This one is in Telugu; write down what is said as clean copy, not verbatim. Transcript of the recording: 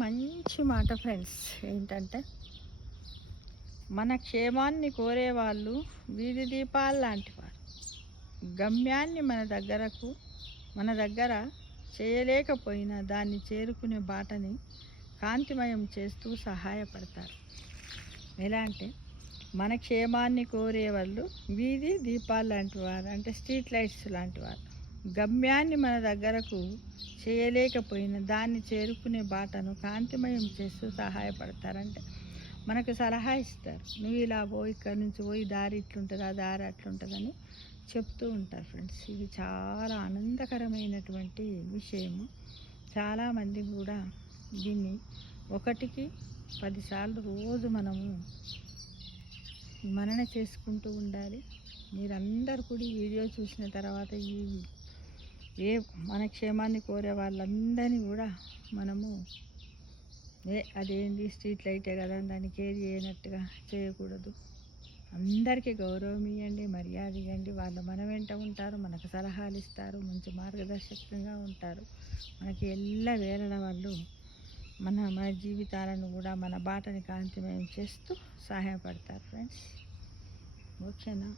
మంచి మాట ఫ్రెండ్స్. ఏంటంటే మన క్షేమాన్ని కోరేవాళ్ళు వీధి దీపాలు లాంటివారు. గమ్యాన్ని మన దగ్గర చేయలేకపోయినా దాన్ని చేరుకునే బాటని కాంతిమయం చేస్తూ సహాయపడతారు. ఎలా అంటే మన క్షేమాన్ని కోరేవాళ్ళు వీధి దీపాలు లాంటివారు, అంటే స్ట్రీట్ లైట్స్ లాంటివారు. గమ్యాన్ని మన దగ్గరకు చేయలేకపోయినా దాన్ని చేరుకునే బాటను కాంతిమయం చేస్తూ సహాయపడతారంటే మనకు సలహా ఇస్తారు. నువ్వు ఇలా పోయి ఇక్కడి నుంచి పోయి దారి ఇట్లుంటుంది, ఆ దారి అట్లుంటుందని చెప్తూ ఉంటారు ఫ్రెండ్స్. ఇది చాలా ఆనందకరమైనటువంటి విషయము. చాలామంది కూడా దీన్ని 1కి 10 సార్లు రోజు మనము మనన చేసుకుంటూ ఉండాలి. మీరందరూ కూడా ఈ వీడియో చూసిన తర్వాత మన క్షేమాన్ని కోరే వాళ్ళందరినీ కూడా మనము అదేంటి స్ట్రీట్ లైటే కదా దాన్ని కేర్ చేయనట్టుగా చేయకూడదు. అందరికీ గౌరవం ఇవ్వండి, మర్యాద ఇవ్వండి. వాళ్ళు మన వెంట ఉంటారు, మనకు సలహాలు ఇస్తారు, మంచి మార్గదర్శకంగా ఉంటారు. మనకి వేళల వాళ్ళు మన జీవితాలను కూడా మన బాటని కాంతిమయం చేస్తూ సహాయపడతారు ఫ్రెండ్స్. ఓకేనా?